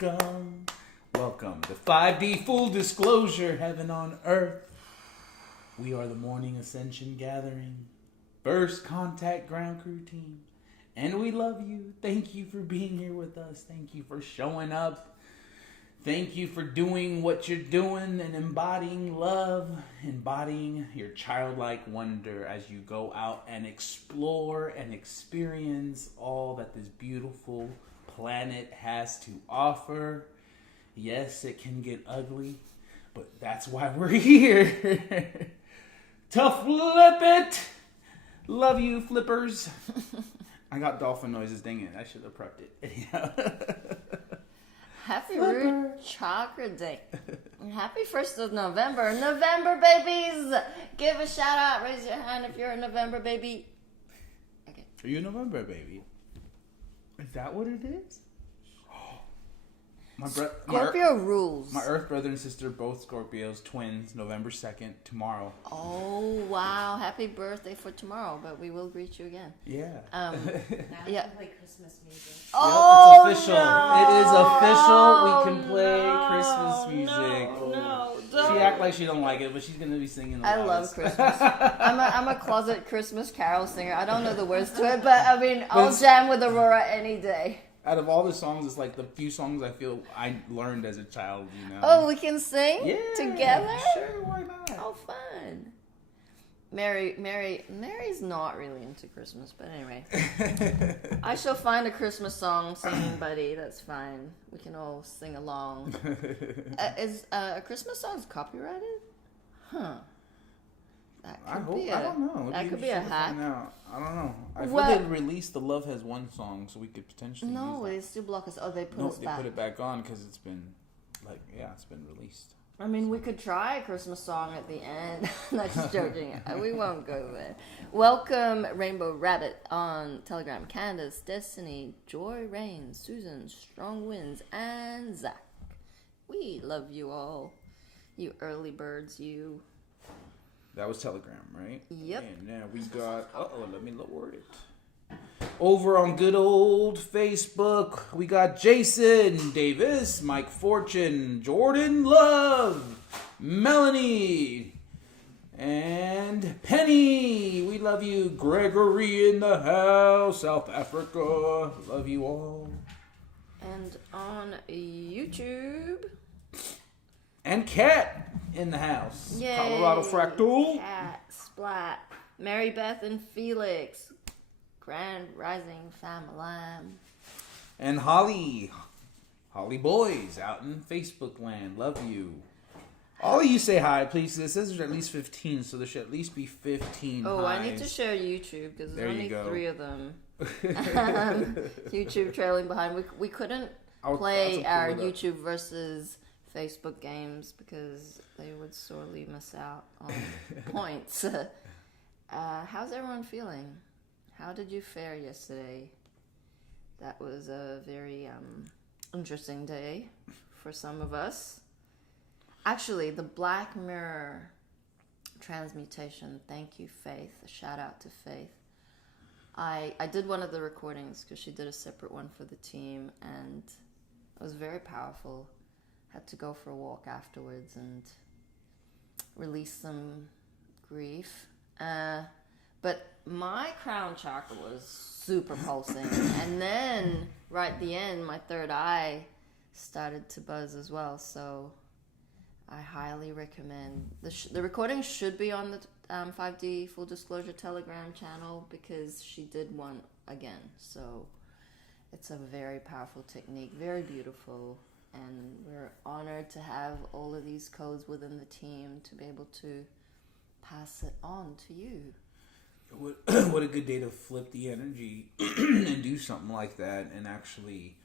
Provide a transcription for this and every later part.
welcome. Welcome to 5D Full Disclosure, Heaven on Earth. We are the Morning Ascension Gathering, First Contact Ground Crew Team. And we love you. Thank you for being here with us. Thank you for showing up. Thank you for doing what you're doing and embodying love, embodying your childlike wonder as you go out and explore and experience all that this beautiful planet has to offer. Yes, it can get ugly, but that's why we're here. To flip it. Love you, flippers. I got dolphin noises, dang it. I should have prepped it. Happy Root Chakra Day. Happy 1st of November. November, babies! Give a shout out. Raise your hand if you're a November baby. Okay. Are you a November baby? Is that what it is? Scorpio rules. My Earth brother and sister, both Scorpios, twins, November 2nd, tomorrow. Oh, wow. Happy birthday for tomorrow, but we will greet you again. Yeah. Now yeah. we can play Christmas music. Oh, yep, it's official. no. It is official. We can play Christmas music. No. She act like she don't like it, but she's going to be singing the I love Christmas. I'm a closet Christmas carol singer. I don't know the words to it, but I mean, I'll jam with Aurora any day. Out of all the songs, it's like the few songs I feel I learned as a child, you know. Oh, we can sing together? Sure, why not? Oh, fun. Mary's not really into Christmas, but anyway. I shall find a Christmas song singing buddy. That's fine. We can all sing along. Is a Christmas song copyrighted? Huh. I don't know. That could be a hack. I don't know. I thought they released the Love Has One song, so we could potentially No, use they still block us. Oh, they put us back. No, they put it back on because it's been, it's been released. I mean, we could try a Christmas song at the end. Not just joking. We won't go there. Welcome, Rainbow Rabbit on Telegram. Candace, Destiny, Joy Rain, Susan, Strong Winds, and Zach. We love you all. You early birds, you. That was Telegram, right? Yep. And now we got... let me lower it. Over on good old Facebook, we got Jason Davis, Mike Fortune, Jordan Love, Melanie, and Penny. We love you. Gregory in the house, South Africa. Love you all. And on YouTube... And Kat in the house. Yay. Colorado Fractal. Kat, Splat, Mary Beth and Felix. Grand Rising Family. And Holly Boys out in Facebook land. Love you. All of you say hi, please. It says there's at least 15, so there should at least be 15 Oh, highs. I need to share YouTube because there's only 3 of them. YouTube trailing behind. We couldn't play our YouTube versus Facebook games because they would sorely miss out on points. How's everyone feeling? How did you fare yesterday? That was a very interesting day for some of us. Actually, the Black Mirror transmutation. Thank you, Faith. A shout out to Faith. I did one of the recordings because she did a separate one for the team, and it was very powerful. Had to go for a walk afterwards and release some grief. But my crown chakra was super pulsing. And then, right at the end, my third eye started to buzz as well. So I highly recommend. The recording should be on the 5D Full Disclosure Telegram channel because she did one again. So it's a very powerful technique, very beautiful. And we're honored to have all of these codes within the team to be able to pass it on to you. What a good day to flip the energy and do something like that and actually,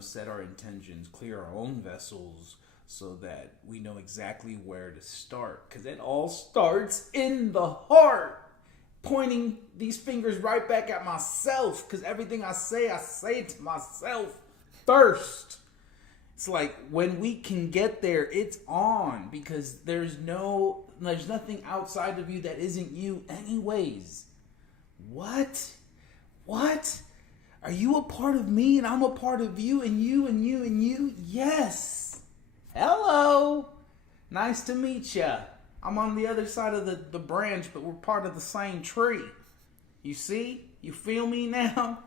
set our intentions, clear our own vessels so that we know exactly where to start. Because it all starts in the heart. Pointing these fingers right back at myself because everything I say to myself first. It's like when we can get there, it's on because there's nothing outside of you that isn't you anyways. What? Are you a part of me and I'm a part of you and you and you and you? Yes. Hello. Nice to meet ya. I'm on the other side of the branch, but we're part of the same tree. You see? You feel me now?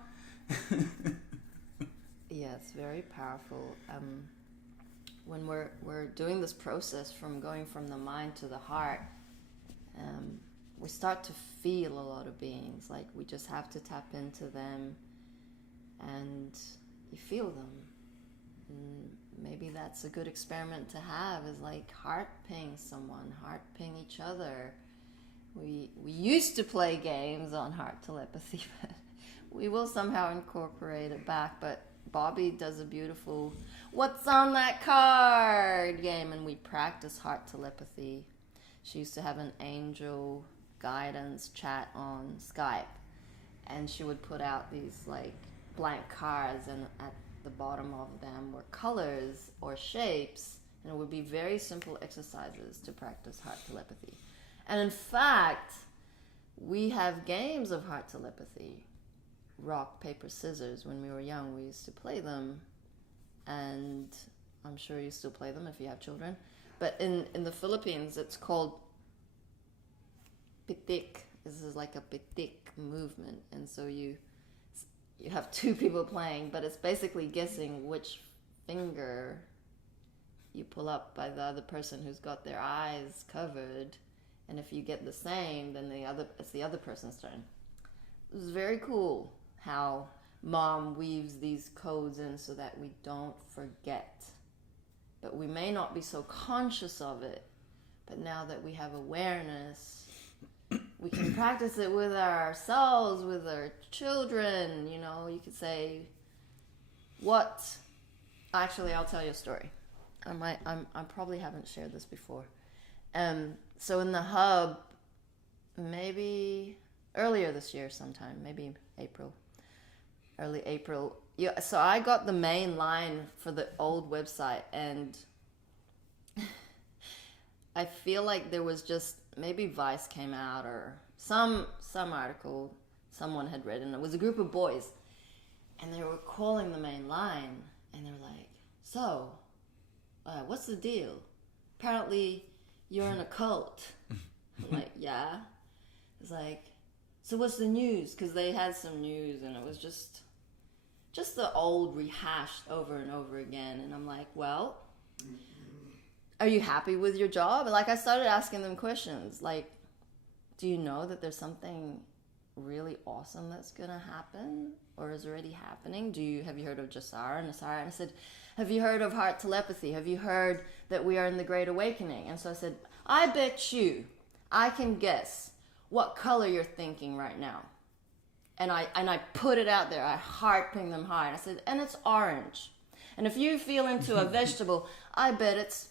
Yeah, it's very powerful. When we're doing this process from going from the mind to the heart, we start to feel a lot of beings. Like, we just have to tap into them, and you feel them. And maybe that's a good experiment to have, is like heart ping someone, heart ping each other. We used to play games on heart telepathy, but we will somehow incorporate it back. But Bobby does a beautiful "What's on that card?" game, and we practice heart telepathy. She used to have an angel guidance chat on Skype, and she would put out these like blank cards, and at the bottom of them were colors or shapes, and it would be very simple exercises to practice heart telepathy. And in fact, we have games of heart telepathy. Rock, paper, scissors. When we were young, we used to play them, and I'm sure you still play them if you have children. But in the Philippines, it's called pitik. This is like a pitik movement, and so you have two people playing, but it's basically guessing which finger you pull up by the other person who's got their eyes covered, and if you get the same, then it's the other person's turn. It was very cool how Mom weaves these codes in so that we don't forget. But we may not be so conscious of it, but now that we have awareness, we can practice it with ourselves, with our children. You know, you could say, actually, I'll tell you a story. I probably haven't shared this before. So in the hub, maybe earlier this year sometime, maybe early April. Yeah, so I got the main line for the old website, and I feel like there was just, maybe Vice came out or some article someone had read, and it was a group of boys, and they were calling the main line, and they were like, so, what's the deal? Apparently you're in a cult. I'm like, yeah. It's like, so what's the news? Because they had some news, and it was just the old rehashed over and over again. And I'm like, well, are you happy with your job? And like, I started asking them questions like, do you know that there's something really awesome that's gonna happen or is already happening? Have you heard of Jasara and Nasara? And I said, have you heard of heart telepathy? Have you heard that we are in the Great Awakening? And so I said, I bet you I can guess what color you're thinking right now. And I put it out there. I heart ping them high. And I said, and it's orange. And if you feel into a vegetable, I bet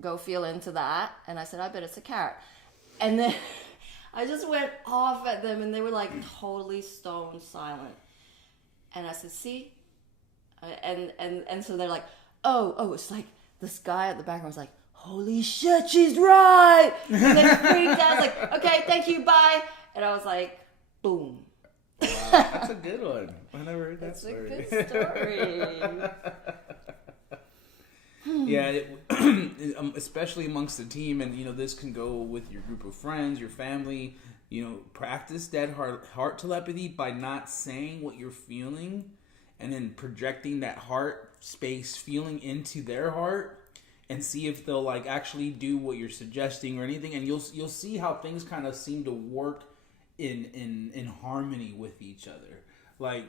go feel into that. And I said, I bet it's a carrot. And then I just went off at them, and they were like totally stone silent. And I said, see? And so they're like, oh, it's like this guy at the background was like, holy shit, she's right. And they freaked out. I was like, okay, thank you, bye. And I was like, boom. Wow, that's a good one. I never heard that story. It's a good story. Yeah, especially amongst the team, and this can go with your group of friends, your family. Practice that heart telepathy by not saying what you're feeling, and then projecting that heart space feeling into their heart, and see if they'll like actually do what you're suggesting or anything, and you'll see how things kind of seem to work in harmony with each other. Like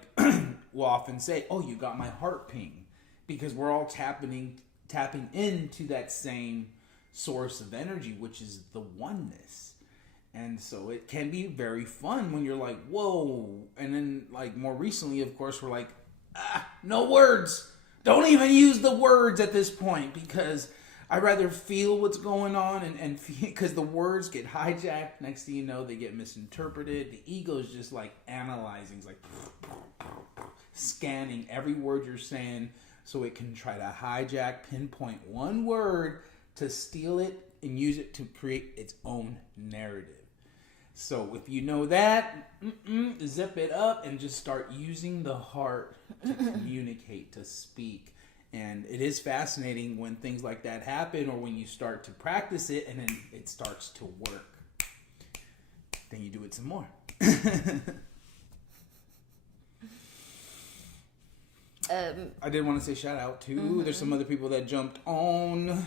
we'll often say, "Oh, you got my heart ping," because we're all tapping into that same source of energy, which is the oneness. And so it can be very fun when you're like, whoa. And then like more recently, of course, we're like, no words. Don't even use the words at this point, because I'd rather feel what's going on and because the words get hijacked. Next thing you know, they get misinterpreted. The ego is just like analyzing. It's like scanning every word you're saying, so it can try to hijack, pinpoint one word to steal it and use it to create its own narrative. So if you know that, zip it up and just start using the heart to communicate, to speak. And it is fascinating when things like that happen, or when you start to practice it and then it starts to work. Then you do it some more. I did want to say shout out too. There's some other people that jumped on.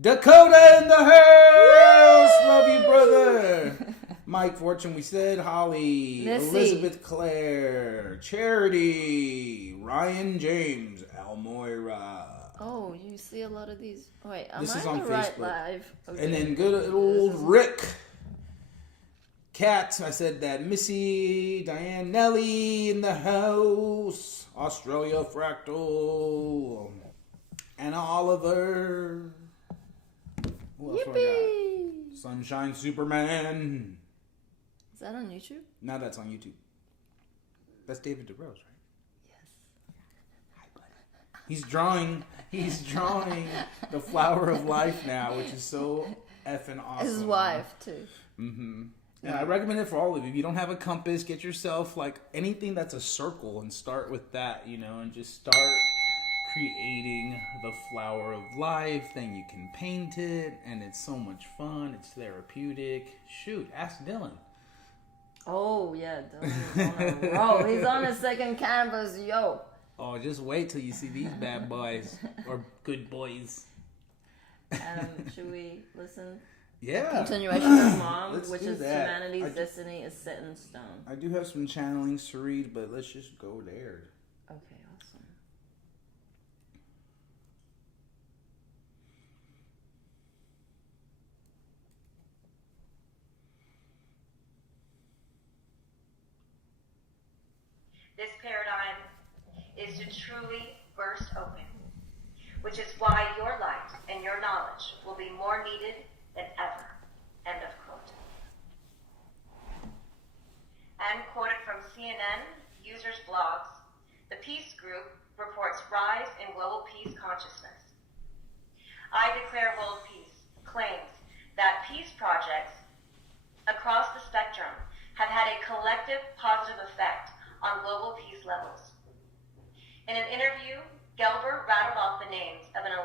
Dakota in the house! Woo! Love you, brother. Mike Fortune, we said. Holly. Missy. Elizabeth Claire. Charity. Ryan James. Almoira. Oh, you see a lot of these. Wait, am This I is on on the right Facebook. live? Okay. And then good old Rick. Kat, I said that. Missy. Diane Nelly in the house. Australia Fractal. Anna Oliver. Who else do I Yippee! got? Sunshine Superman. Is that on YouTube? Now that's on YouTube. That's David DeRose, right? Yes. Hi, buddy. He's drawing the flower of life now, which is so effing awesome. His wife, too. Mm-hmm. Yeah, I recommend it for all of you. If you don't have a compass, get yourself like anything that's a circle and start with that, and just start creating the flower of life. Then you can paint it, and it's so much fun. It's therapeutic. Shoot, ask Dylan. Oh, yeah, Dylan's on a roll. He's on his second canvas, yo. Oh, just wait till you see these bad boys. Or good boys. Should we listen? Yeah. Continuation of Mom, Let's which do is that. humanity's destiny is set in stone. I do have some channelings to read, but let's just go there. Okay, awesome. This paradigm is to truly burst open, which is why your light and your knowledge will be more needed than ever. End of quote. And quoted from CNN users' blogs, the Peace Group reports rise in global peace consciousness. I Declare World Peace claims that peace projects across the spectrum have had a collective positive effect on global peace levels. In an interview, Gelber rattled off the names of an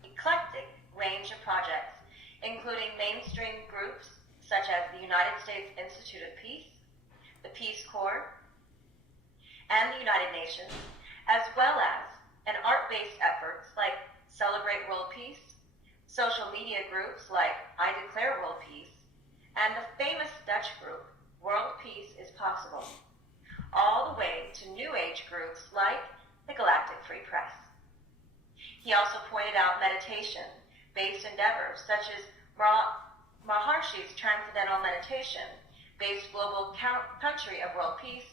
eclectic range of projects, including mainstream groups such as the United States Institute of Peace, the Peace Corps, and the United Nations, as well as an art-based efforts like Celebrate World Peace, social media groups like I Declare World Peace, and the famous Dutch group, World Peace is Possible, all the way to New Age groups like the Galactic Free Press. He also pointed out meditation-based endeavors such as Maharshi's Transcendental Meditation-based global country of world peace.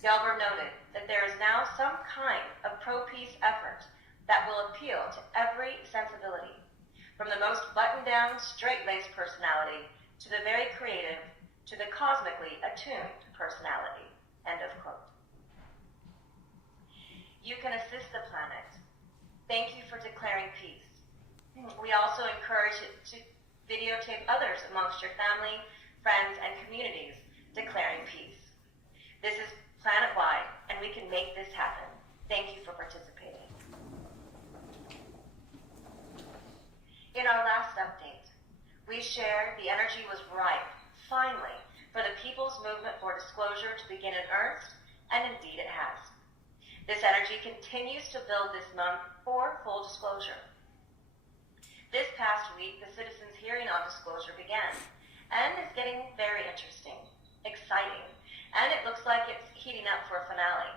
Gelber noted that there is now some kind of pro-peace effort that will appeal to every sensibility, from the most buttoned-down, straight-laced personality to the very creative, to the cosmically attuned personality. End of quote. You can assist the planet. Thank you for declaring peace. We also encourage you to videotape others amongst your family, friends, and communities declaring peace. This is planet-wide, and we can make this happen. Thank you for participating. In our last update, we shared the energy was ripe, finally, for the People's Movement for Disclosure to begin in earnest, and indeed it has. This energy continues to build this month for full disclosure. This past week, the citizens' hearing on disclosure began, and it's getting very interesting, exciting, and it looks like it's heating up for a finale.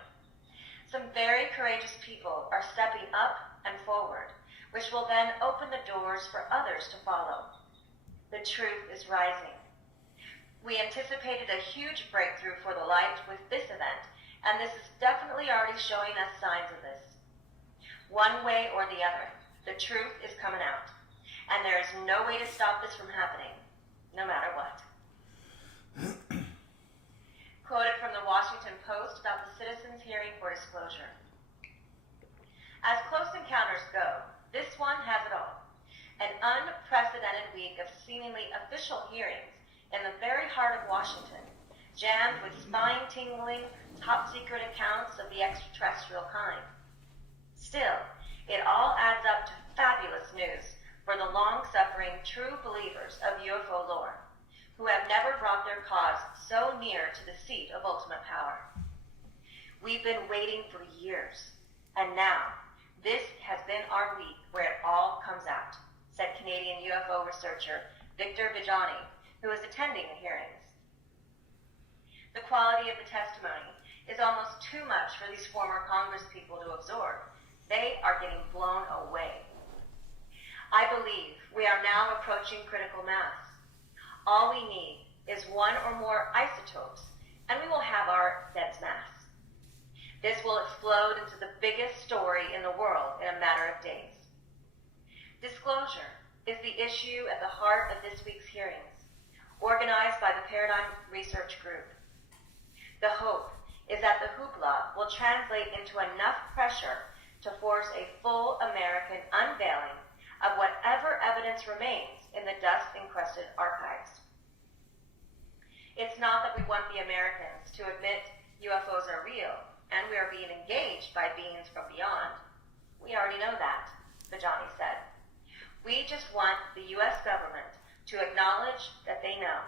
Some very courageous people are stepping up and forward, which will then open the doors for others to follow. The truth is rising. We anticipated a huge breakthrough for the light with this event, and this is definitely already showing us signs of this. One way or the other, the truth is coming out, and there is no way to stop this from happening, no matter what. Quoted from the Washington Post about the citizens' hearing for disclosure. As close encounters go, this one has it all. An unprecedented week of seemingly official hearings in the very heart of Washington, jammed with spine-tingling, top-secret accounts of the extraterrestrial kind. Still, it all adds up to fabulous news for the long-suffering true believers of UFO lore, who have never brought their cause so near to the seat of ultimate power. We've been waiting for years, and now, this has been our week where it all comes out, said Canadian UFO researcher Victor Vijani, who is attending the hearings. The quality of the testimony is almost too much for these former Congresspeople to absorb. They are getting blown away. I believe we are now approaching critical mass. All we need is one or more isotopes, and we will have our dense mass. This will explode into the biggest story in the world in a matter of days. Disclosure is the issue at the heart of this week's hearings, organized by the Paradigm Research Group. The hope is that the hoopla will translate into enough pressure to force a full American unveiling of whatever evidence remains in the dust-encrusted archives. It's not that we want the Americans to admit UFOs are real, and we are being engaged by beings from beyond. We already know that, Vijani said. We just want the U.S. government to acknowledge that they know.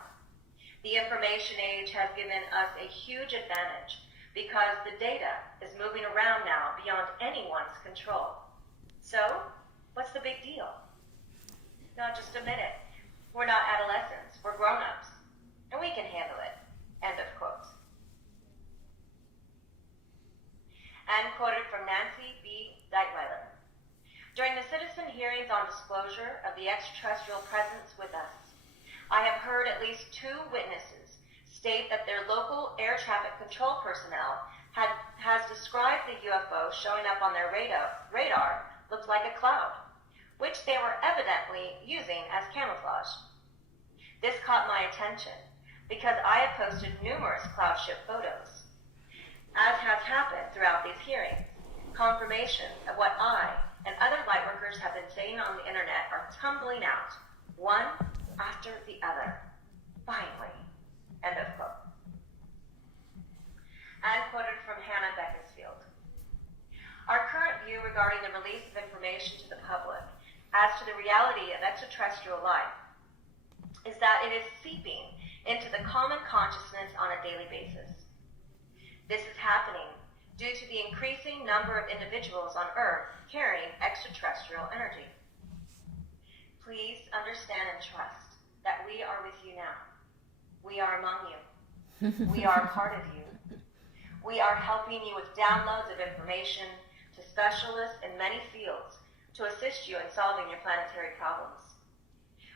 The information age has given us a huge advantage because the data is moving around now beyond anyone's control. So, what's the big deal? No, just admit it. We're not adolescents, we're grown-ups, and we can handle it. End of quote. And quoted from Nancy B. Deitweiler. During the citizen hearings on disclosure of the extraterrestrial presence with us, I have heard at least 2 witnesses state that their local air traffic control personnel has described the UFO showing up on their radar looked like a cloud, which they were evidently using as camouflage. This caught my attention because I have posted numerous cloud ship photos. As has happened throughout these hearings, confirmation of what I and other lightworkers have been saying on the internet are tumbling out, one after the other. Finally. End of quote. And quoted from Hannah Beaconsfield. Our current view regarding the release of information to the public as to the reality of extraterrestrial life is that it is seeping into the common consciousness on a daily basis. This is happening due to the increasing number of individuals on Earth carrying extraterrestrial energy. Please understand and trust that we are with you now. We are among you. We are a part of you. We are helping you with downloads of information to specialists in many fields to assist you in solving your planetary problems.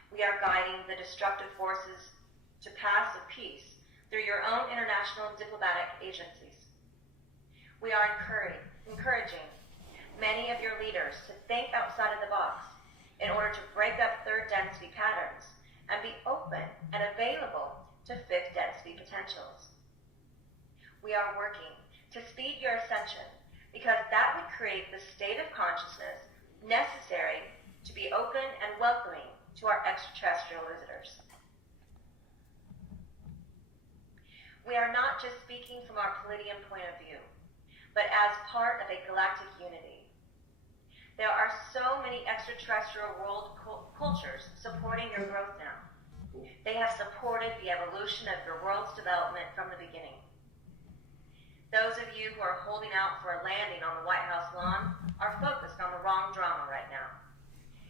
We are guiding the destructive forces to paths of peace through your own international diplomatic agencies. We are encouraging many of your leaders to think outside of the box in order to break up third density patterns and be open and available to fifth density potentials. We are working to speed your ascension because that would create the state of consciousness necessary to be open and welcoming to our extraterrestrial visitors. We are not just speaking from our Palladian point of view, but as part of a galactic unity. There are so many extraterrestrial world cultures supporting your growth now. They have supported the evolution of your world's development from the beginning. Those of you who are holding out for a landing on the White House lawn are focused on the wrong drama right now.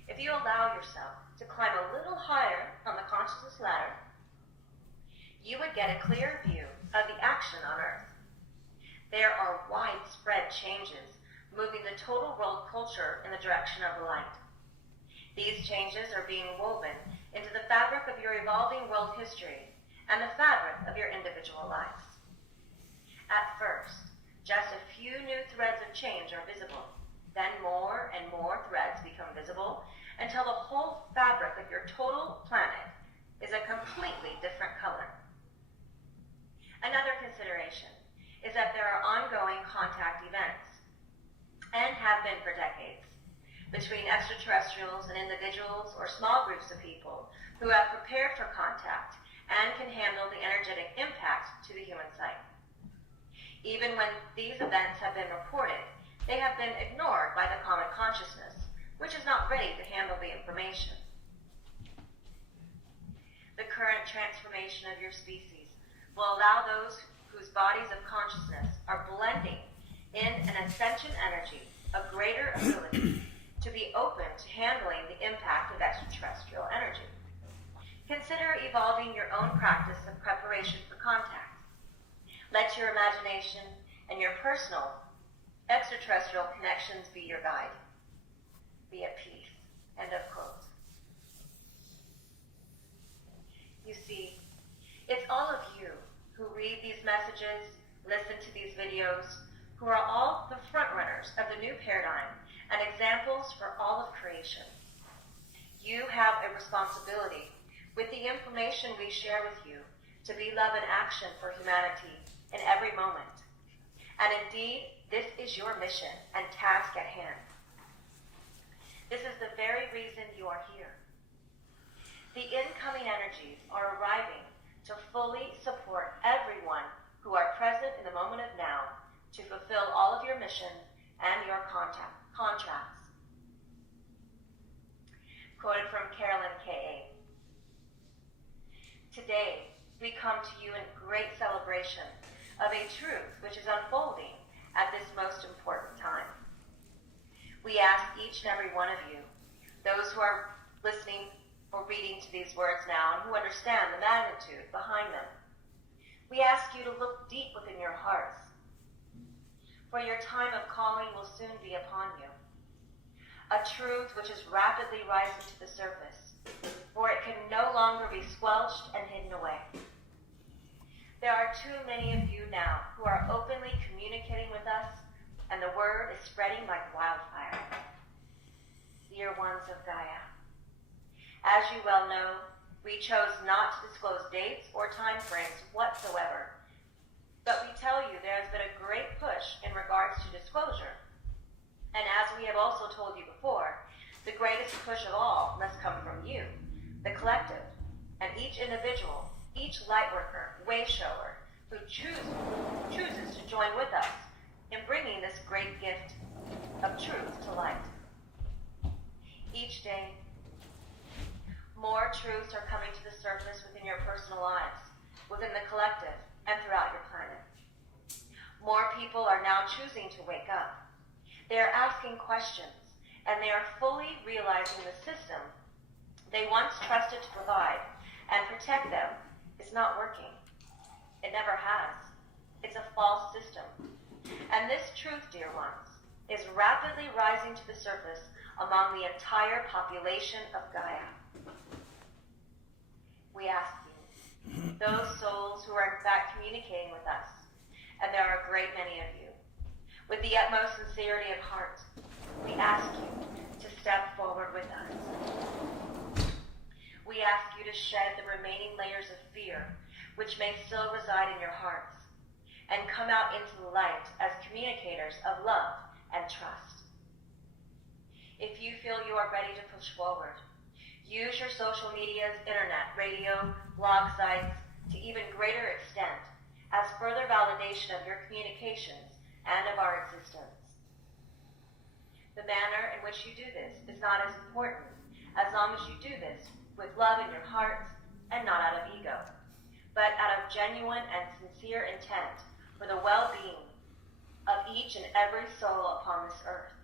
If you allow yourself to climb a little higher on the consciousness ladder, you would get a clear view of the action on Earth. There are widespread changes moving the total world culture in the direction of the light. These changes are being woven into the fabric of your evolving world history and the fabric of your individual lives. At first, just a few new threads of change are visible. Then more and more threads become visible until the whole fabric of your total planet is a completely different color. Another consideration is that there are ongoing contact events, and have been for decades, between extraterrestrials and individuals or small groups of people who have prepared for contact and can handle the energetic impact to the human psyche. Even when these events have been reported, they have been ignored by the common consciousness, which is not ready to handle the information. The current transformation of your species will allow those whose bodies of consciousness are blending in an ascension energy of greater ability to be open to handling the impact of extraterrestrial energy. Consider evolving your own practice of preparation for contact. Let your imagination and your personal extraterrestrial connections be your guide. Be at peace. End of quote. You see, it's all of you who read these messages, listen to these videos, who are all the front runners of the new paradigm and examples for all of creation. You have a responsibility with the information we share with you to be love and action for humanity in every moment. And indeed, this is your mission and task at hand. This is the very reason you are here. The incoming energies are arriving to fully support everyone who are present in the moment of now to fulfill all of your missions and your contracts. Quoted from Carolyn K.A. Today, we come to you in great celebration of a truth which is unfolding at this most important time. We ask each and every one of you, those who are listening or reading to these words now and who understand the magnitude behind them, we ask you to look deep within your hearts, for your time of calling will soon be upon you. A truth which is rapidly rising to the surface, for it can no longer be squelched and hidden away. There are too many of you now who are openly communicating with us, and the word is spreading like wildfire. Dear ones of Gaia, as you well know, we chose not to disclose dates or time frames whatsoever, but we tell you there has been a great push in regards to disclosure. And as we have also told you before, the greatest push of all must come from you, the collective, and each individual, each lightworker, way shower, who chooses to join with us in bringing this great gift of truth to light. Each day, more truths are coming to the surface within your personal lives, within the collective, and throughout your planet. More people are now choosing to wake up. They are asking questions, and they are fully realizing the system they once trusted to provide and protect them is not working. It never has. It's a false system. And this truth, dear ones, is rapidly rising to the surface among the entire population of Gaia. We ask you, those souls who are in fact communicating with us, and there are a great many of you, with the utmost sincerity of heart, we ask you to step forward with us. We ask you to shed the remaining layers of fear which may still reside in your hearts, and come out into the light as communicators of love and trust. If you feel you are ready to push forward, use your social medias, internet, radio, blog sites to even greater extent as further validation of your communications and of our existence. The manner in which you do this is not as important as long as you do this with love in your hearts and not out of ego, but out of genuine and sincere intent for the well-being of each and every soul upon this earth.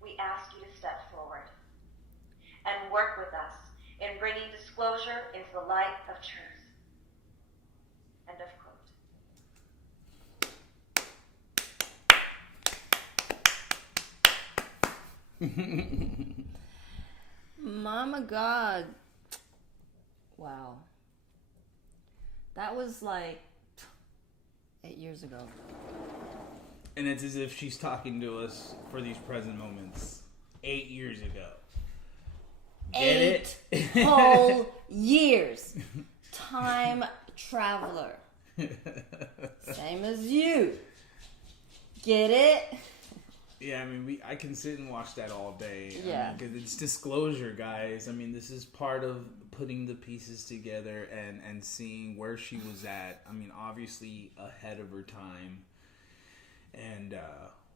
We ask you to step forward and work with us in bringing disclosure into the light of truth. End of quote. Mama God. Wow. That was like 8 years ago. And it's as if she's talking to us for these present moments 8 years ago. Get 8 whole years. Time traveler. Same as you. Get it? Yeah, I mean, I can sit and watch that all day. Yeah. Because it's disclosure, guys. I mean, this is part of putting the pieces together and seeing where she was at. I mean, obviously ahead of her time. And,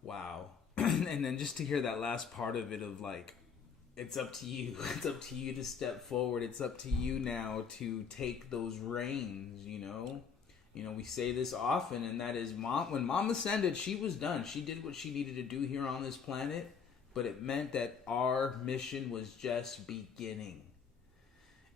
wow. And then just to hear that last part of it of like, it's up to you. It's up to you to step forward. It's up to you now to take those reins, you know? You know, we say this often, and that is, when Mom ascended, she was done. She did what she needed to do here on this planet, but it meant that our mission was just beginning.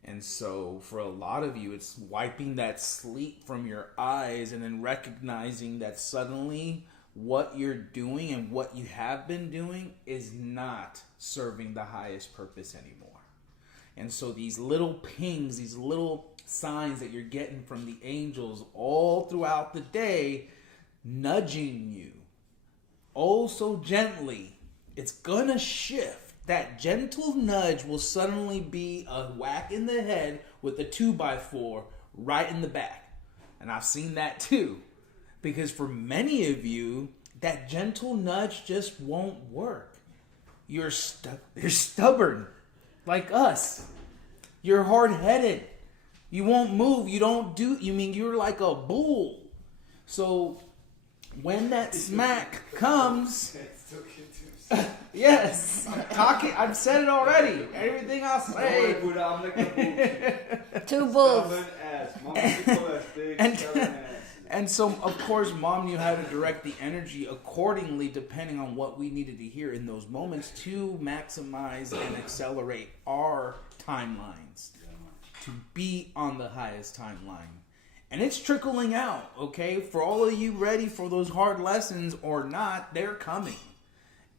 And so, for a lot of you, it's wiping that sleep from your eyes and then recognizing that suddenly what you're doing and what you have been doing is not serving the highest purpose anymore. And so these little pings, these little signs that you're getting from the angels all throughout the day, nudging you, oh so gently, it's gonna shift. That gentle nudge will suddenly be a whack in the head with a 2x4 right in the back. And I've seen that too. Because for many of you, that gentle nudge just won't work. You're stubborn, like us. You're hard-headed. You won't move. You're like a bull. So when that smack comes, yes, I'm talking. I've said it already. Everything I'll say. Two bulls. And so, of course, Mom knew how to direct the energy accordingly, depending on what we needed to hear in those moments to maximize and accelerate our timelines, to be on the highest timeline. And it's trickling out, okay? For all of you ready for those hard lessons or not, they're coming.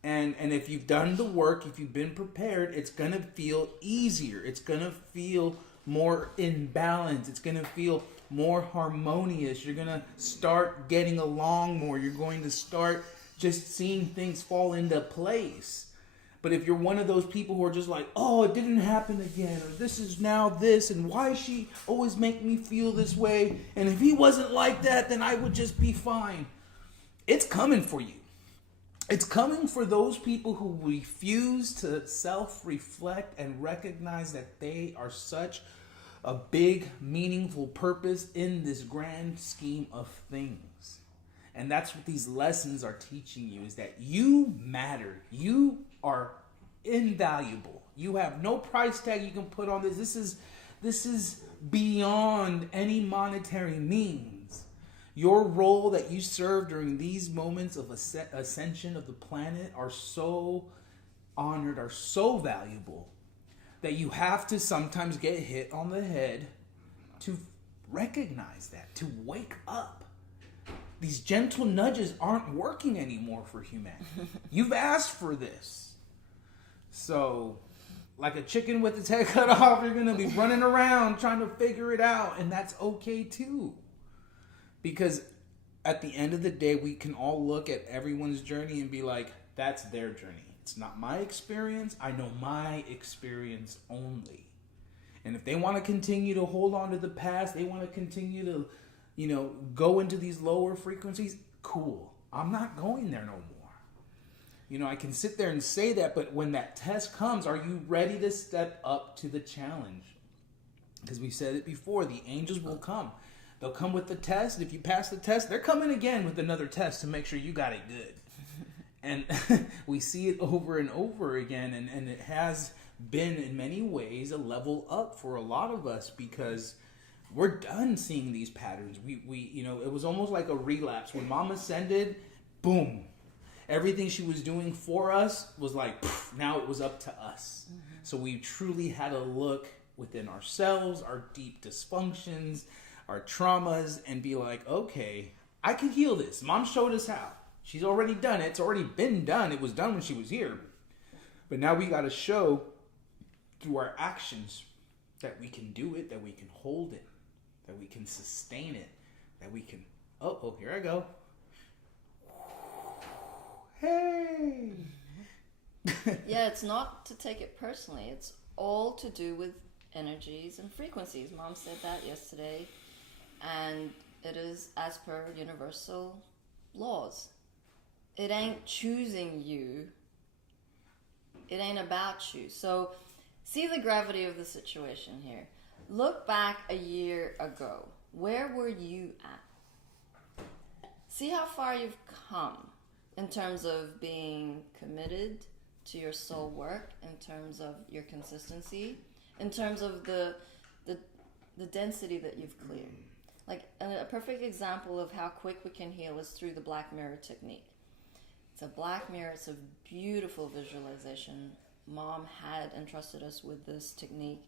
And if you've done the work, if you've been prepared, it's going to feel easier. It's going to feel more in balance. It's going to feel more harmonious. You're going to start getting along more. You're going to start just seeing things fall into place. But if you're one of those people who are just like, oh, it didn't happen again, or this is now this, and why does she always make me feel this way? And if he wasn't like that, then I would just be fine. It's coming for you. It's coming for those people who refuse to self-reflect and recognize that they are such a big, meaningful purpose in this grand scheme of things. And that's what these lessons are teaching you, is that you matter. You are invaluable. You have no price tag you can put on this. This is beyond any monetary means. Your role that you serve during these moments of ascension of the planet are so honored, are so valuable, that you have to sometimes get hit on the head to recognize that, to wake up. These gentle nudges aren't working anymore for humanity. You've asked for this. So, like a chicken with its head cut off, you're going to be running around trying to figure it out. And that's okay too. Because at the end of the day, we can all look at everyone's journey and be like, that's their journey. It's not my experience. I know my experience only. And if they want to continue to hold on to the past, they want to continue to, go into these lower frequencies, cool. I'm not going there no more. I can sit there and say that, but when that test comes, are you ready to step up to the challenge? Because we've said it before, the angels will come. They'll come with the test. If you pass the test, they're coming again with another test to make sure you got it good. And we see it over and over again, and it has been in many ways a level up for a lot of us, because we're done seeing these patterns. We it was almost like a relapse. When Mom ascended, boom. Everything she was doing for us was like, now it was up to us. Mm-hmm. So we truly had to look within ourselves, our deep dysfunctions, our traumas, and be like, okay, I can heal this. Mom showed us how. She's already done it. It's already been done. It was done when she was here. But now we got to show through our actions that we can do it, that we can hold it, that we can sustain it, that we can... Oh, here I go. Hey! Yeah, it's not to take it personally. It's all to do with energies and frequencies. Mom said that yesterday. And it is as per universal laws. It ain't choosing you. It ain't about you. So see the gravity of the situation here. Look back a year ago. Where were you at? See how far you've come in terms of being committed to your soul work, in terms of your consistency, in terms of the density that you've cleared. Like a perfect example of how quick we can heal is through the black mirror technique. It's a black mirror. It's a beautiful visualization. Mom had entrusted us with this technique,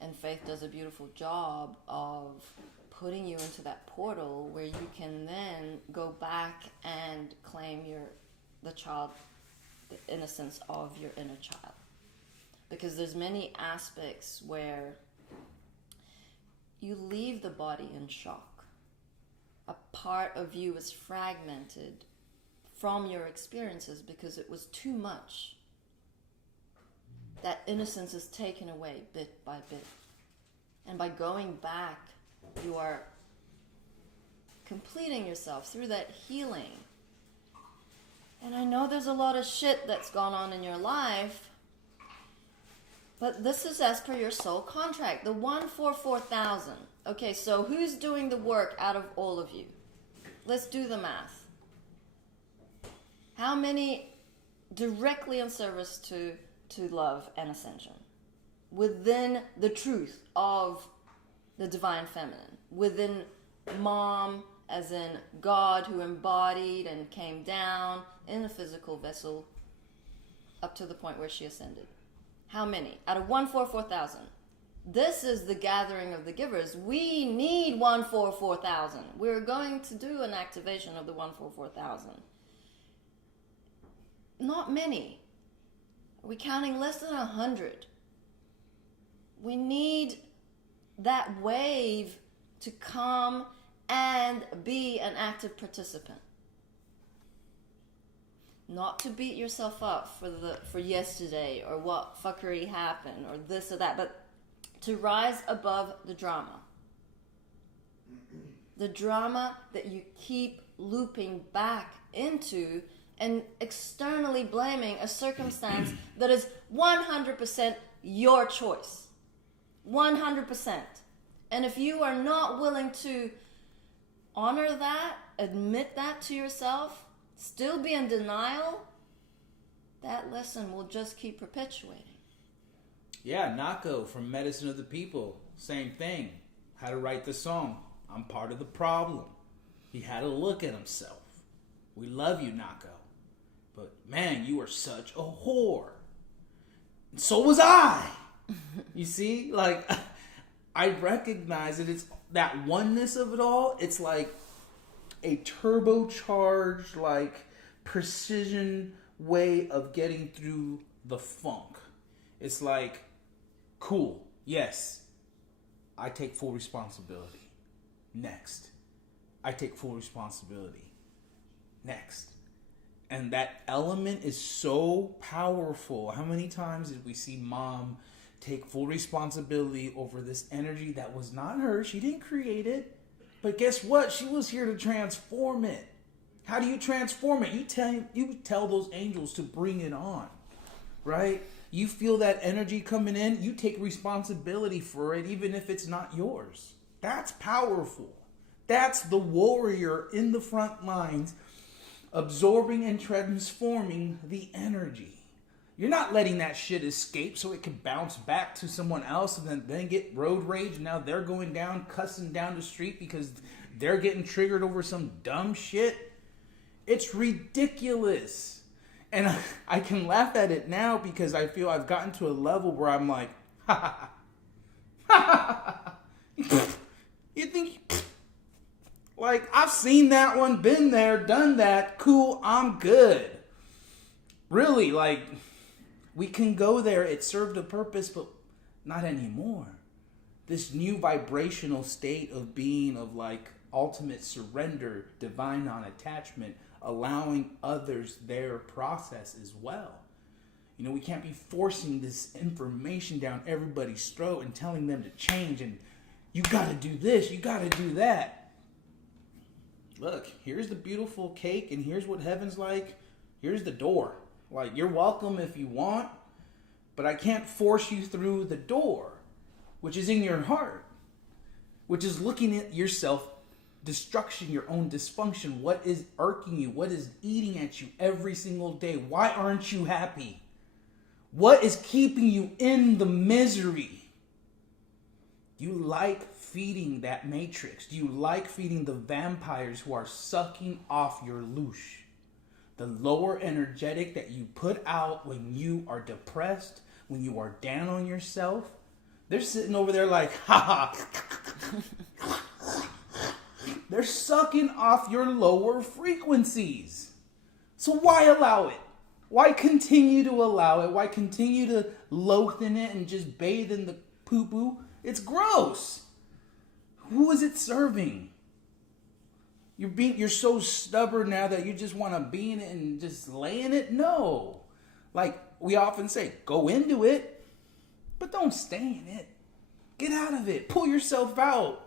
and Faith does a beautiful job of putting you into that portal where you can then go back and claim the child, the innocence of your inner child. Because there's many aspects where you leave the body in shock. A part of you is fragmented from your experiences because it was too much. That innocence is taken away bit by bit. And by going back, you are completing yourself through that healing. And I know there's a lot of shit that's gone on in your life, but this is as per your soul contract, the 144,000. Okay, so who's doing the work out of all of you? Let's do the math. How many directly in service to love and ascension? Within the truth of the divine feminine. Within mom, as in God who embodied and came down in a physical vessel up to the point where she ascended. How many? Out of 144,000. This is the gathering of the givers. We need 144,000. We're going to do an activation of the 144,000. Not many. We're counting less than 100. We need that wave to come and be an active participant. Not to beat yourself up for yesterday or what fuckery happened or this or that, but to rise above the drama. The drama that you keep looping back into and externally blaming a circumstance that is 100% your choice. 100%. And if you are not willing to honor that, admit that to yourself, still be in denial, that lesson will just keep perpetuating. Yeah, Nako from Medicine of the People, same thing. How to write the song. I'm part of the problem. He had to look at himself. We love you, Nako. But man, you are such a whore. And so was I. You see? Like, I recognize that it's that oneness of it all. It's like a turbocharged, like, precision way of getting through the funk. It's like, cool, yes, I take full responsibility. Next. I take full responsibility. Next. And that element is so powerful. How many times did we see mom take full responsibility over this energy that was not hers? She didn't create it. But guess what? She was here to transform it. How do you transform it? You tell those angels to bring it on. Right? You feel that energy coming in, you take responsibility for it even if it's not yours. That's powerful. That's the warrior in the front lines absorbing and transforming the energy. You're not letting that shit escape so it can bounce back to someone else and then get road rage. And now they're going down, cussing down the street because they're getting triggered over some dumb shit. It's ridiculous. And I can laugh at it now because I feel I've gotten to a level where I'm like, ha ha ha. You think... Like, I've seen that one, been there, done that. Cool, I'm good. Really, like, we can go there. It served a purpose, but not anymore. This new vibrational state of being, of like ultimate surrender, divine non-attachment, allowing others their process as well. You know, we can't be forcing this information down everybody's throat and telling them to change and you got to do this, you got to do that. look, here's the beautiful cake and here's what heaven's like. Here's the door. Like, you're welcome if you want, but I can't force you through the door, which is in your heart, which is looking at yourself, destruction, your own dysfunction. What is irking you? What is eating at you every single day? Why aren't you happy? What is keeping you in the misery? You like feeding that matrix? Do you like feeding the vampires who are sucking off your loosh? The lower energetic that you put out when you are depressed, when you are down on yourself. They're sitting over there like, ha ha. They're sucking off your lower frequencies. So why allow it? Why continue to allow it? Why continue to loathe in it and just bathe in the poo-poo? It's gross. Who is it serving? You're so stubborn now that you just want to be in it and just lay in it? No. Like we often say, go into it, but don't stay in it. Get out of it. Pull yourself out.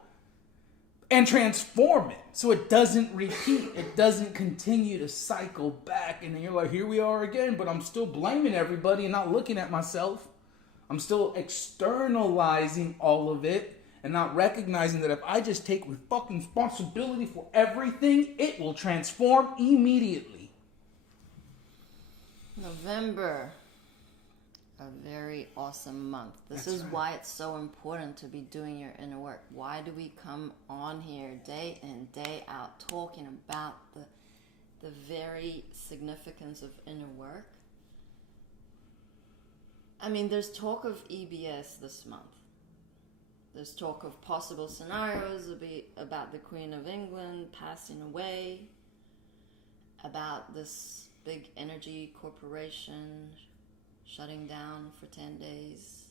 And transform it so it doesn't repeat. It doesn't continue to cycle back. And then you're like, here we are again, but I'm still blaming everybody and not looking at myself. I'm still externalizing all of it and not recognizing that if I just take fucking responsibility for everything, it will transform immediately. November. A very awesome month. This is right. Why it's so important to be doing your inner work. Why do we come on here day in, day out talking about the very significance of inner work? I mean, there's talk of EBS this month. There's talk of possible scenarios about the Queen of England passing away, about this big energy corporation shutting down for 10 days,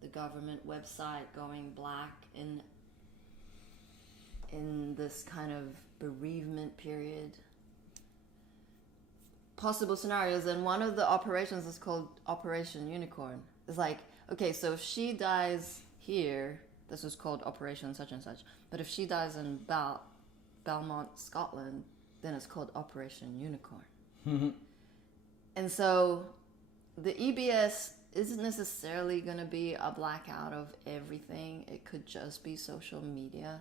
the government website going black in this kind of bereavement period. Possible scenarios, and one of the operations is called Operation Unicorn. It's like, okay, so if she dies here, this is called Operation such and such, but if she dies in Belmont, Scotland, then it's called Operation Unicorn. And so the EBS isn't necessarily going to be a blackout of everything. It could just be social media.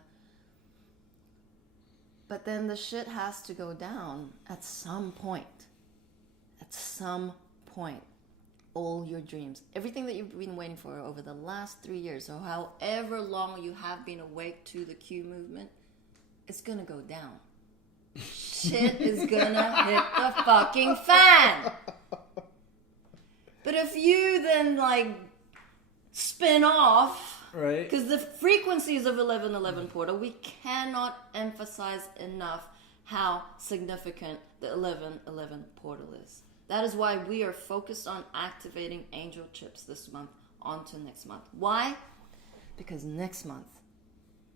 But then the shit has to go down at some point. At some point. All your dreams, everything that you've been waiting for over the last 3 years, or however long you have been awake to the Q movement, it's going to go down. Shit is going to hit the fucking fan. But if you then spin off, right? Because the frequencies of 1111 portal, we cannot emphasize enough how significant the 1111 portal is. That is why we are focused on activating angel chips this month onto next month. Why? Because next month,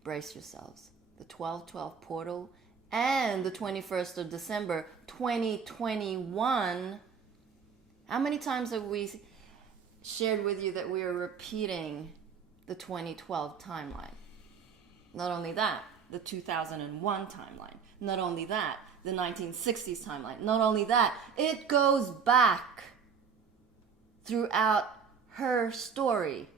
brace yourselves, the 1212 portal and the 21st of December 2021. How many times have we shared with you that we are repeating the 2012 timeline? Not only that, the 2001 timeline. Not only that, the 1960s timeline. Not only that, it goes back throughout her story.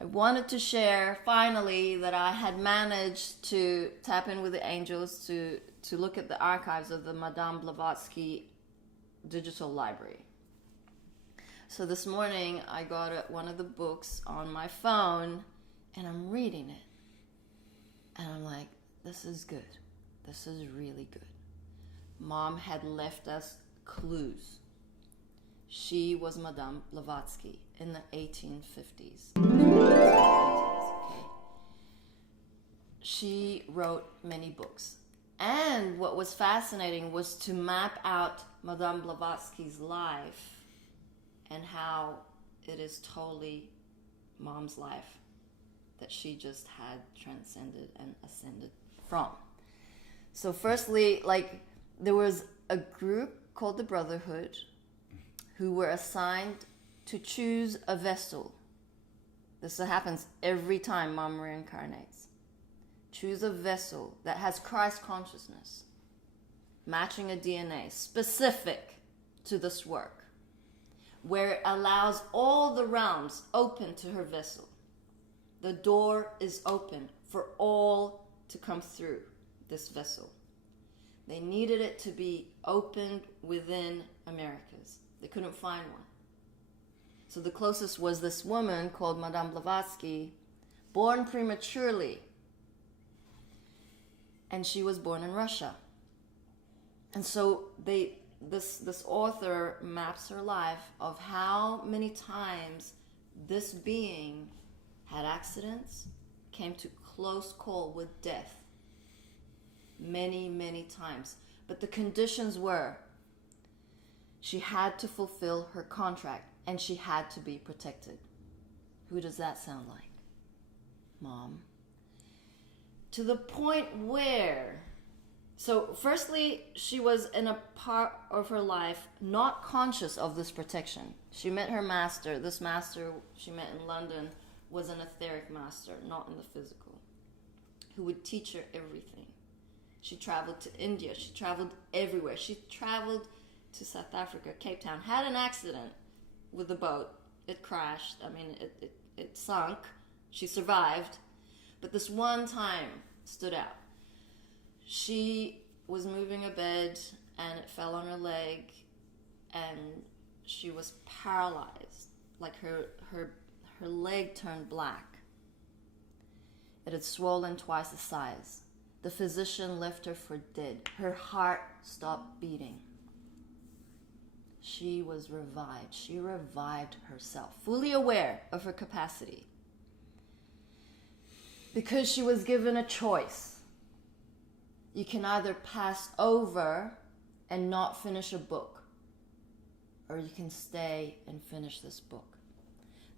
I wanted to share finally that I had managed to tap in with the angels to look at the archives of the Madame Blavatsky digital library. So this morning I got one of the books on my phone and I'm reading it. And I'm like, this is good. This is really good. Mom had left us clues. She was Madame Blavatsky in the 1850s. Okay. She wrote many books. And what was fascinating was to map out Madame Blavatsky's life and how it is totally Mom's life that she just had transcended and ascended from. So firstly, there was a group called the Brotherhood who were assigned to choose a vessel. This happens every time Mom reincarnates. choose a vessel that has Christ consciousness, matching a DNA specific to this work, where it allows all the realms open to her vessel. The door is open for all to come through this vessel. They needed it to be opened within Americas. They couldn't find one. So the closest was this woman called Madame Blavatsky, born prematurely. And she was born in Russia. And so this author maps her life of how many times this being had accidents, came to close call with death. Many, many times. But the conditions were she had to fulfill her contract and she had to be protected. Who does that sound like? Mom. To the point where, so firstly, she was in a part of her life not conscious of this protection. She met her master. This master she met in London was an etheric master, not in the physical, who would teach her everything. She traveled to India. She traveled everywhere. She traveled to South Africa, Cape Town, had an accident with the boat. It crashed. I mean, it sunk. She survived. But this one time stood out. She was moving a bed and it fell on her leg and she was paralyzed. Like her leg turned black. It had swollen twice the size. The physician left her for dead. Her heart stopped beating. She was revived. She revived herself, fully aware of her capacity. Because she was given a choice. You can either pass over and not finish a book, or you can stay and finish this book.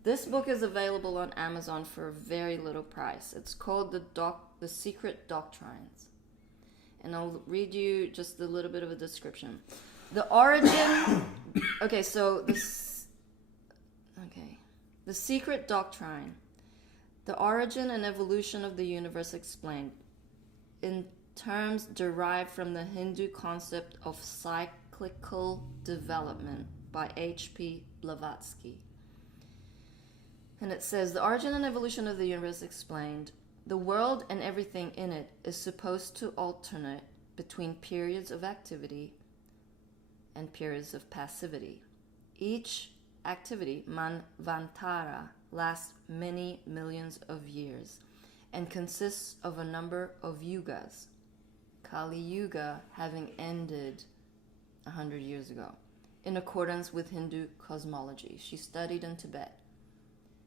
This book is available on Amazon for a very little price. It's called The Secret Doctrines. And I'll read you just a little bit of a description. The origin... Okay, so The Secret Doctrine. The origin and evolution of the universe explained in terms derived from the Hindu concept of cyclical development by H.P. Blavatsky. And it says, the origin and evolution of the universe explained. The world and everything in it is supposed to alternate between periods of activity and periods of passivity. Each activity, manvantara, lasts many millions of years and consists of a number of yugas. Kali Yuga having ended 100 years ago, in accordance with Hindu cosmology. She studied in Tibet.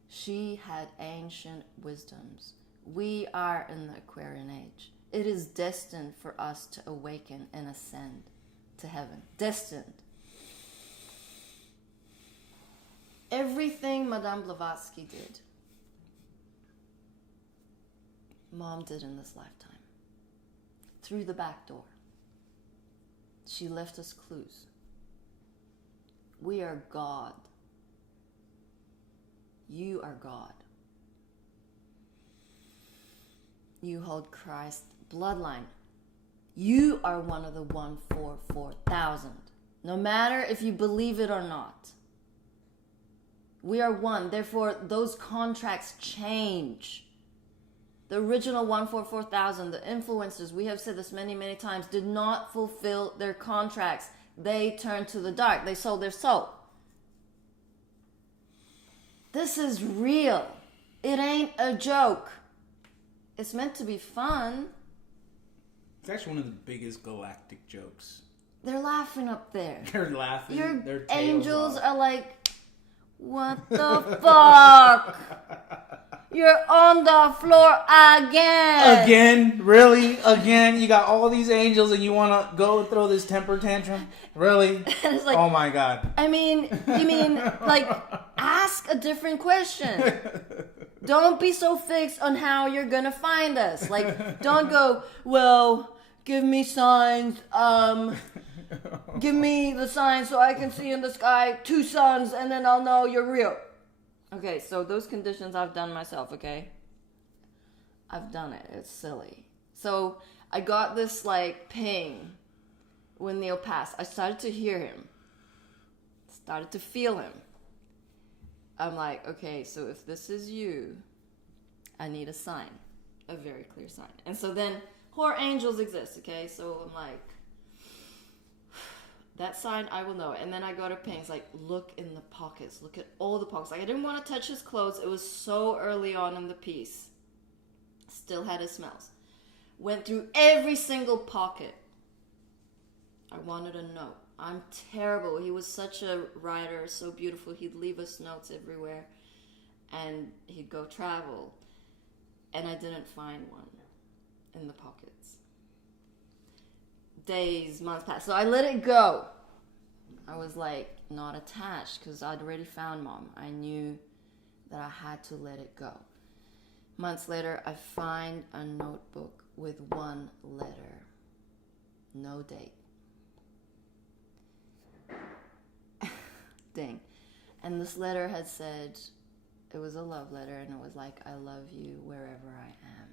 She had ancient wisdoms. We are in the Aquarian age. It is destined for us to awaken and ascend to heaven. Destined. Everything Madame Blavatsky did, Mom did in this lifetime. Through the back door. She left us clues. We are God. You are God. You hold Christ's bloodline. You are one of the 144,000. No matter if you believe it or not. We are one. Therefore, those contracts change. The original 144,000, the influencers, we have said this many, many times, did not fulfill their contracts. They turned to the dark. They sold their soul. This is real. It ain't a joke. It's meant to be fun. It's actually one of the biggest galactic jokes. They're laughing up there. They're laughing. Your angels are like, what the fuck? You're on the floor again. Again? Really? Again? You got all these angels and you want to go throw this temper tantrum? Really? It's like, oh my God. I mean, you mean, like, ask a different question. Don't be so fixed on how you're going to find us. Like, don't go, well, give me signs. Give me the signs so I can see in the sky 2 suns and then I'll know you're real. Okay, so those conditions I've done myself, okay? I've done it. It's silly. So I got this like ping when Neil passed. I started to hear him. Started to feel him. I'm like, okay, so if this is you, I need a sign. A very clear sign. And so then horror angels exist, okay? So I'm like, that sign, I will know. And then I go to Pink's like, look in the pockets. Look at all the pockets. Like, I didn't want to touch his clothes. It was so early on in the piece. Still had his smells. Went through every single pocket. I wanted a note. I'm terrible. He was such a writer, so beautiful. He'd leave us notes everywhere. And he'd go travel. And I didn't find one in the pockets. Days, months passed. So I let it go. I was like, not attached, because I'd already found Mom. I knew that I had to let it go. Months later, I find a notebook with one letter. No date. Dang. And this letter had said, it was a love letter, and it was like, I love you wherever I am.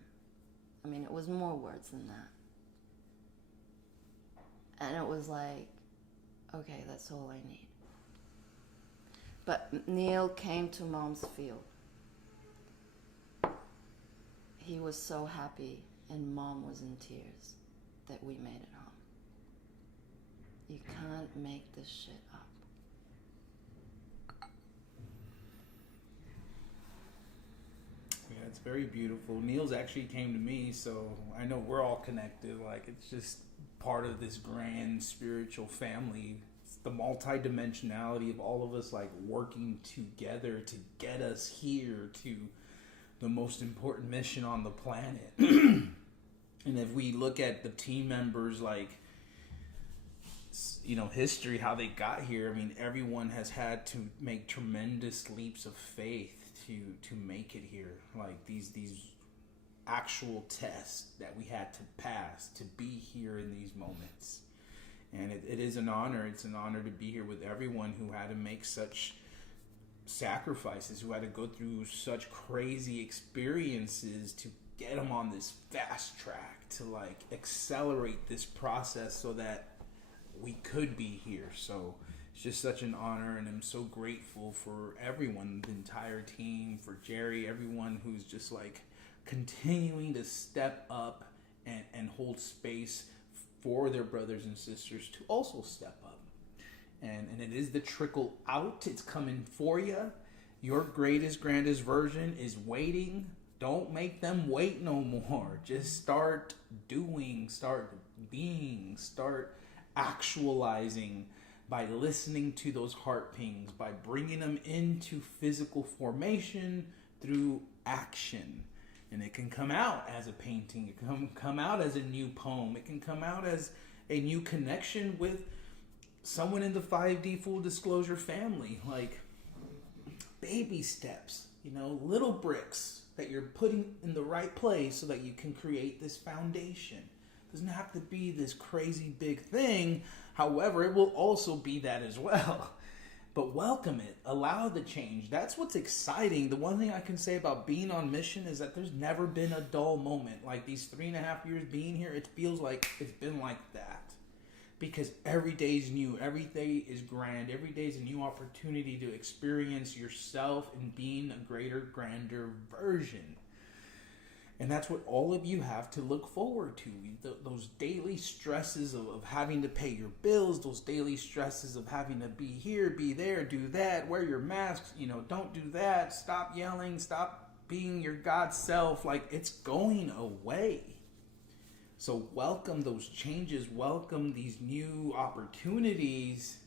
I mean, it was more words than that. And it was like, okay, that's all I need. But Neil came to Mom's field. He was so happy, and Mom was in tears that we made it home. You can't make this shit up. Yeah, it's very beautiful. Neil's actually came to me, so I know we're all connected. Like, it's just part of this grand spiritual family. It's the multidimensionality of all of us, like, working together to get us here to the most important mission on the planet. And if we look at the team members, like, you know, history, how they got here, I mean, everyone has had to make tremendous leaps of faith to make it here. Like, these actual tests that we had to pass to be here in these moments. And it is an honor. It's an honor to be here with everyone who had to make such sacrifices, who had to go through such crazy experiences to get them on this fast track, to like accelerate this process so that we could be here. So it's just such an honor, and I'm so grateful for everyone, the entire team, for Jeri, everyone who's just like continuing to step up and hold space for their brothers and sisters to also step up. And it is the trickle out. It's coming for you. Your greatest, grandest version is waiting. Don't make them wait no more. Just start doing, start being, start actualizing by listening to those heart pings, by bringing them into physical formation through action. And it can come out as a painting. It can come out as a new poem. It can come out as a new connection with someone in the 5D Full Disclosure family. Like, baby steps, you know, little bricks that you're putting in the right place so that you can create this foundation. It doesn't have to be this crazy big thing. However, it will also be that as well. But welcome it. Allow the change. That's what's exciting. The one thing I can say about being on mission is that there's never been a dull moment. Like, these 3.5 years being here, it feels like it's been like that. Because every day is new. Every day is grand. Every day is a new opportunity to experience yourself and being a greater, grander version. And that's what all of you have to look forward to. Those daily stresses of having to pay your bills, those daily stresses of having to be here, be there, do that, wear your masks, you know, don't do that, stop yelling, stop being your God self. Like, it's going away. So welcome those changes, welcome these new opportunities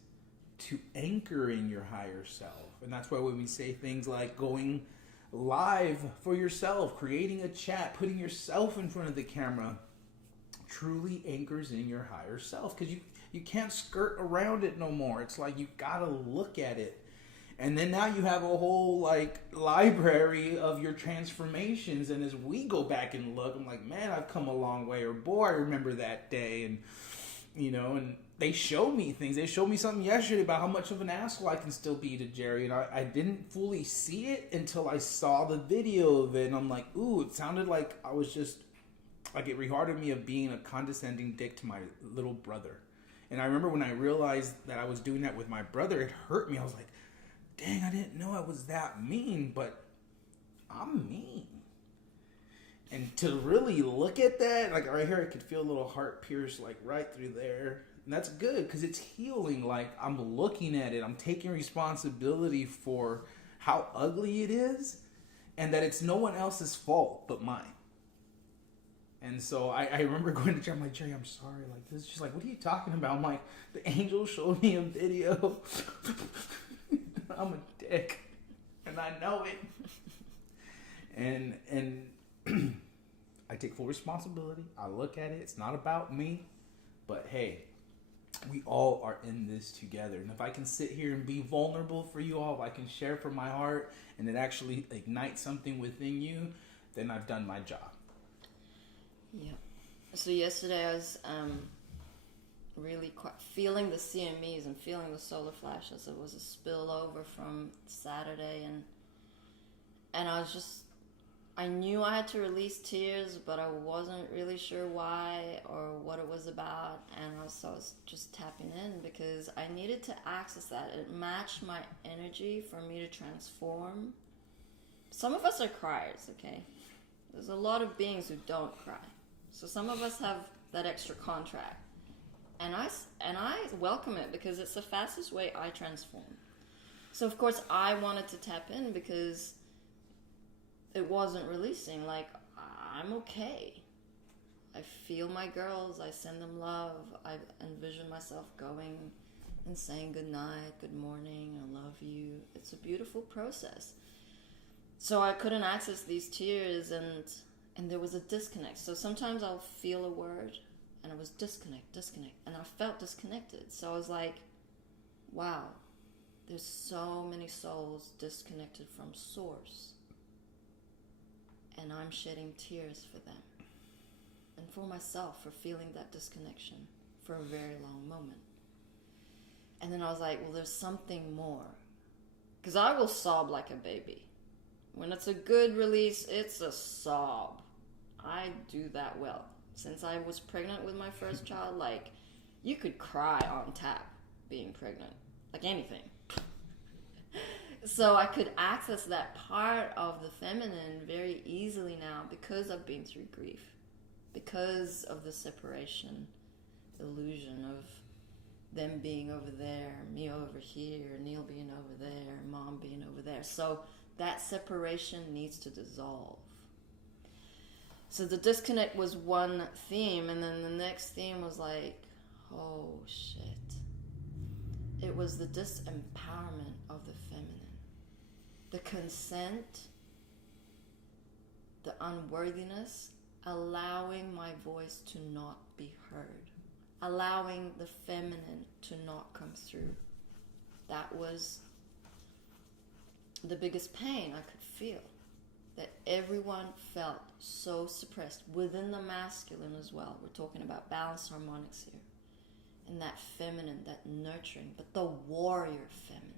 to anchor in your higher self. And that's why when we say things like going live for yourself, creating a chat, putting yourself in front of the camera, truly anchors in your higher self, because you can't skirt around it no more. It's like you gotta look at it. And then now you have a whole like library of your transformations. And as we go back and look, I'm like, man, I've come a long way. Or boy, I remember that day. And and they show me things. They showed me something yesterday about how much of an asshole I can still be to Jeri, and I didn't fully see it until I saw the video of it, and I'm like, ooh, it sounded like I was just, like it rewarded me of being a condescending dick to my little brother. And I remember when I realized that I was doing that with my brother, it hurt me. I was like, dang, I didn't know I was that mean, but I'm mean. And to really look at that, like right here, I could feel a little heart pierce, like right through there. And that's good because it's healing. Like I'm looking at it, I'm taking responsibility for how ugly it is, and that it's no one else's fault but mine. And so I remember going to Jeri, I'm like, Jeri, I'm sorry. Like this, she's like, what are you talking about? I'm like, the angel showed me a video. I'm a dick, and I know it. And I take full responsibility. I look at it. It's not about me, but hey, we all are in this together. And if I can sit here and be vulnerable for you all, if I can share from my heart, and it actually ignites something within you, then I've done my job. Yeah. So yesterday I was really quite feeling the CMEs and feeling the solar flashes. It was a spillover from Saturday, and I knew I had to release tears, but I wasn't really sure why or what it was about, and I was just tapping in because I needed to access that. It matched my energy for me to transform. Some of us are criers, okay? There's a lot of beings who don't cry. So some of us have that extra contract. And I welcome it because it's the fastest way I transform. So of course I wanted to tap in because it wasn't releasing. Like, I'm okay. I feel my girls. I send them love. I envision myself going and saying good night, good morning, I love you. It's a beautiful process. So I couldn't access these tears, and there was a disconnect. So sometimes I'll feel a word and it was disconnect, and I felt disconnected. So I was like, wow, there's so many souls disconnected from source, and I'm shedding tears for them and for myself for feeling that disconnection for a very long moment. And then I was like, well, there's something more, because I will sob like a baby. When it's a good release, it's a sob. I do that well. Since I was pregnant with my first child, like, you could cry on tap being pregnant. Like anything. So I could access that part of the feminine very easily now because I've been through grief. Because of the separation illusion of them being over there, me over here, Neil being over there, mom being over there. So that separation needs to dissolve. So the disconnect was one theme, and then the next theme was like, oh shit. It was the disempowerment of the feminine. The consent, the unworthiness, allowing my voice to not be heard. Allowing the feminine to not come through. That was the biggest pain I could feel. That everyone felt so suppressed within the masculine as well. We're talking about balanced harmonics here. And that feminine, that nurturing, but the warrior feminine.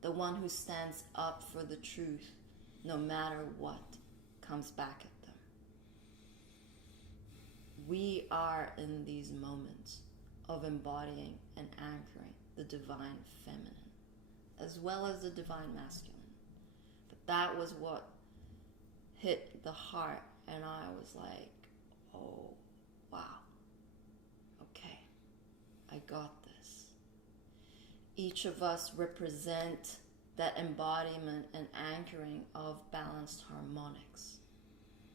The one who stands up for the truth no matter what comes back at them. We are in these moments of embodying and anchoring the divine feminine as well as the divine masculine. But that was what hit the heart, and I was like, oh, wow. Okay, I got this. Each of us represent that embodiment and anchoring of balanced harmonics.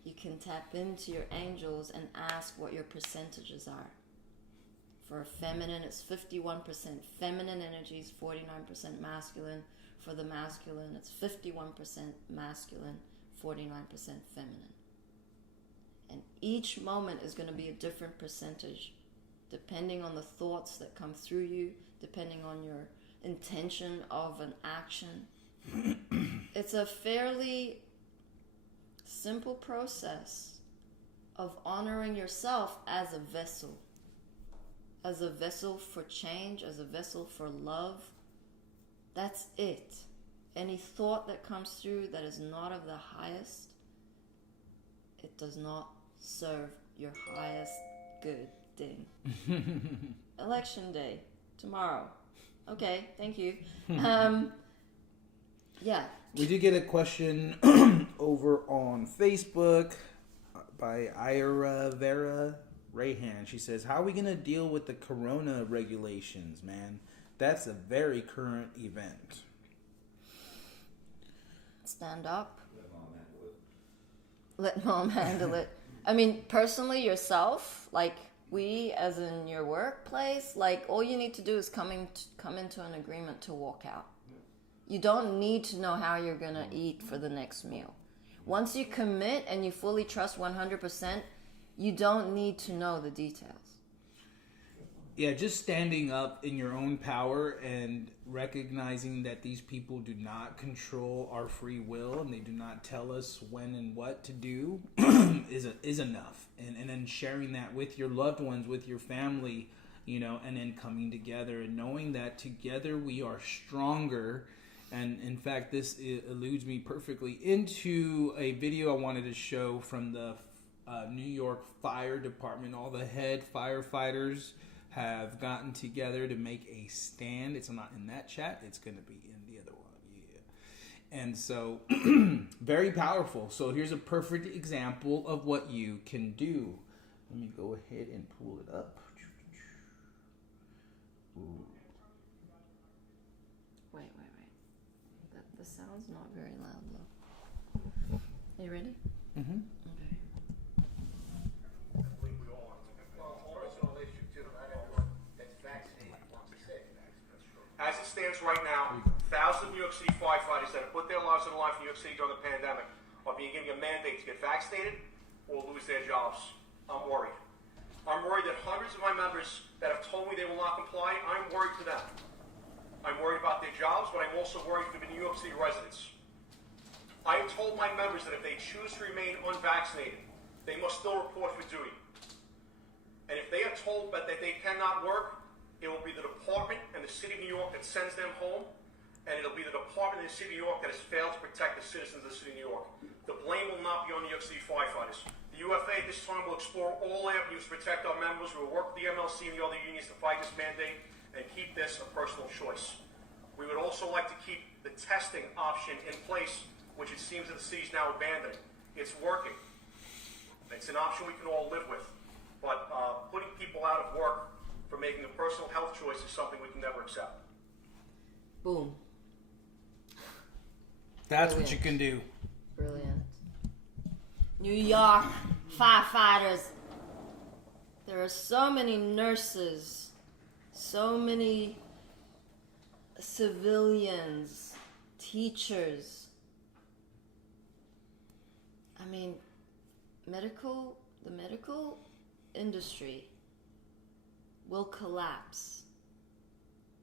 You can tap into your angels and ask what your percentages are. For feminine, it's 51% feminine energies, 49% masculine. For the masculine, it's 51% masculine, 49% feminine. And each moment is going to be a different percentage, depending on the thoughts that come through you, depending on your intention of an action. It's a fairly simple process of honoring yourself as a vessel. as a vessel for change, as a vessel for love. That's it. Any thought that comes through that is not of the highest, it does not serve your highest good thing. Election day, tomorrow. Okay, thank you. Yeah. We did get a question over on Facebook by Ira Vera Rayhan. She says, how are we going to deal with the corona regulations, man? That's a very current event. Stand up. Let mom handle it. I mean, personally, yourself, like we, as in your workplace, like all you need to do is come into an agreement to walk out. You don't need to know how you're going to eat for the next meal. Once you commit and you fully trust 100%, you don't need to know the details. Yeah, just standing up in your own power and recognizing that these people do not control our free will and they do not tell us when and what to do is enough. And then sharing that with your loved ones, with your family, you know, and then coming together and knowing that together we are stronger. And in fact, this alludes me perfectly into a video I wanted to show from the New York Fire Department. All the head firefighters have gotten together to make a stand. It's not in that chat. It's going to be in the other one. Yeah. And so, very powerful. So here's a perfect example of what you can do. Let me go ahead and pull it up. Ooh. Wait. The sound's not very loud, though. Are you ready? Mm-hmm. Okay. As it stands right now, thousands of New York City firefighters that have put their lives on the line for New York City during the pandemic are being given a mandate to get vaccinated or lose their jobs. I'm worried. I'm worried that hundreds of my members that have told me they will not comply, I'm worried for them. I'm worried about their jobs, but I'm also worried for the New York City residents. I have told my members that if they choose to remain unvaccinated, they must still report for duty. And if they are told that they cannot work, it will be the department and the city of New York that sends them home, and it'll be the department and the city of New York that has failed to protect the citizens of the city of New York. The blame will not be on New York City firefighters. The UFA at this time will explore all avenues to protect our members. We will work with the MLC and the other unions to fight this mandate and keep this a personal choice. We would also like to keep the testing option in place, which it seems that the city is now abandoning. It's working. It's an option we can all live with. But putting people out of work for making a personal health choice is something we can never accept. Boom. That's Brilliant. What you can do. Brilliant. New York firefighters. There are so many nurses, so many civilians, teachers. I mean, the medical industry will collapse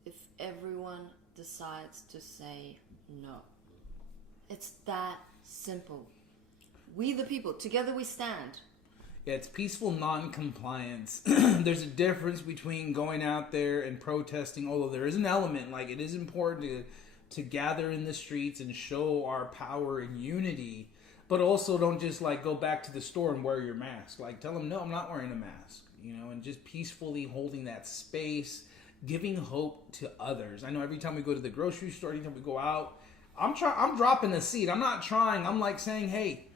if everyone decides to say no. It's that simple. We the people, together we stand. Yeah, it's peaceful non-compliance. There's a difference between going out there and protesting, although there is an element, like it is important to gather in the streets and show our power and unity, but also don't just like go back to the store and wear your mask. Like tell them, no, I'm not wearing a mask, you know, and just peacefully holding that space, giving hope to others. I know every time we go to the grocery store, anytime we go out, I'm dropping a seed. I'm not trying. I'm like saying, hey,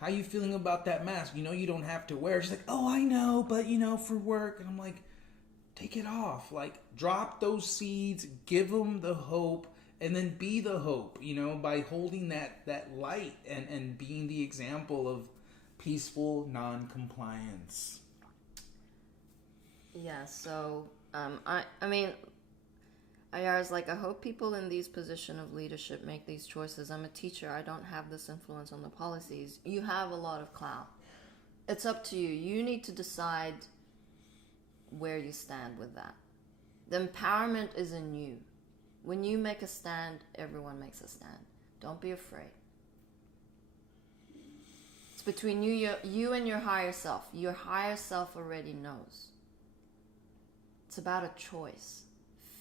how you feeling about that mask? You know you don't have to wear it. She's like, oh, I know, but, you know, for work. And I'm like, take it off. Like, drop those seeds, give them the hope, and then be the hope, you know, by holding that light and being the example of peaceful non-compliance. Yeah, so, I mean, I was like, I hope people in these positions of leadership make these choices. I'm a teacher. I don't have this influence on the policies. You have a lot of clout. It's up to you. You need to decide where you stand with that. The empowerment is in you. When you make a stand, everyone makes a stand. Don't be afraid. It's between you and your higher self. Your higher self already knows. It's about a choice.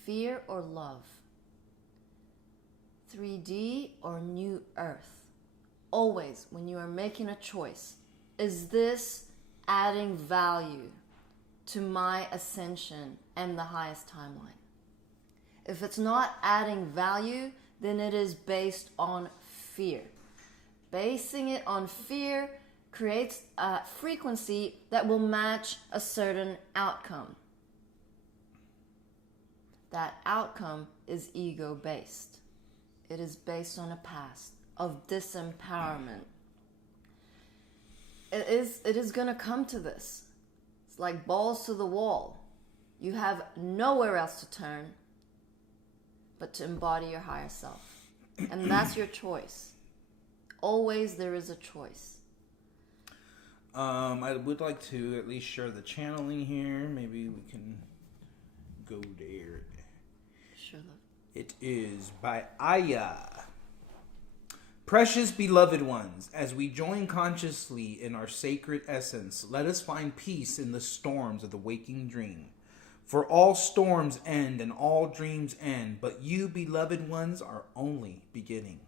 Fear or love. 3D or new earth. Always, when you are making a choice, is this adding value to my ascension and the highest timeline? If it's not adding value, then it is based on fear. Basing it on fear creates a frequency that will match a certain outcome. That outcome is ego-based. It is based on a past of disempowerment. It is going to come to this. It's like balls to the wall. You have nowhere else to turn but to embody your higher self. And that's your choice. Always there is a choice. I would like to at least share the channeling here. Maybe we can go there. Sure. It is by Aya. Precious beloved ones, as we join consciously in our sacred essence, let us find peace in the storms of the waking dream. For all storms end and all dreams end, but you, beloved ones, are only beginning.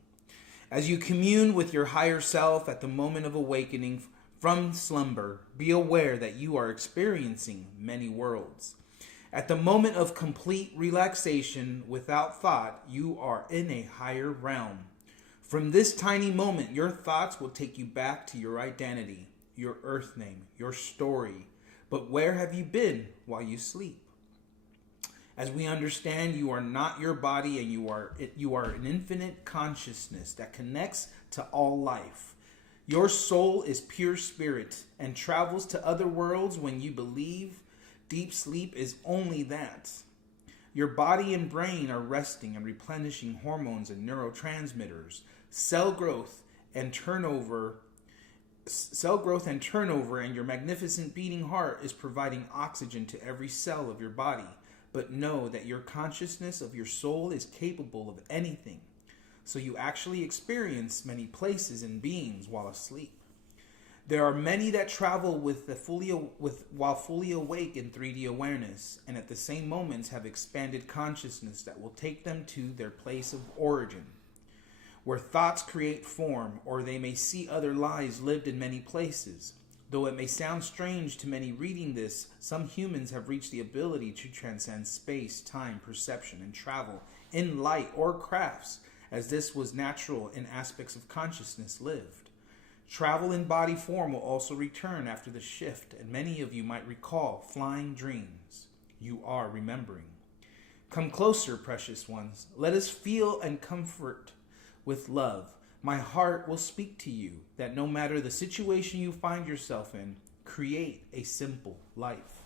As you commune with your higher self at the moment of awakening from slumber, be aware that you are experiencing many worlds. At the moment of complete relaxation without thought, you are in a higher realm. From this tiny moment, your thoughts will take you back to your identity, your earth name, your story. But where have you been while you sleep? As we understand, you are not your body, and you are an infinite consciousness that connects to all life. Your soul is pure spirit and travels to other worlds when you believe deep sleep is only that. Your body and brain are resting and replenishing hormones and neurotransmitters. Cell growth and turnover, and your magnificent beating heart is providing oxygen to every cell of your body. But know that your consciousness of your soul is capable of anything. So you actually experience many places and beings while asleep. There are many that travel while fully awake in 3D awareness, and at the same moments have expanded consciousness that will take them to their place of origin, where thoughts create form, or they may see other lives lived in many places. Though it may sound strange to many reading this, some humans have reached the ability to transcend space, time, perception, and travel in light or crafts, as this was natural in aspects of consciousness lived. Travel in body form will also return after the shift, and many of you might recall flying dreams. You are remembering. Come closer, precious ones. Let us feel and comfort with love. My heart will speak to you that no matter the situation you find yourself in, create a simple life.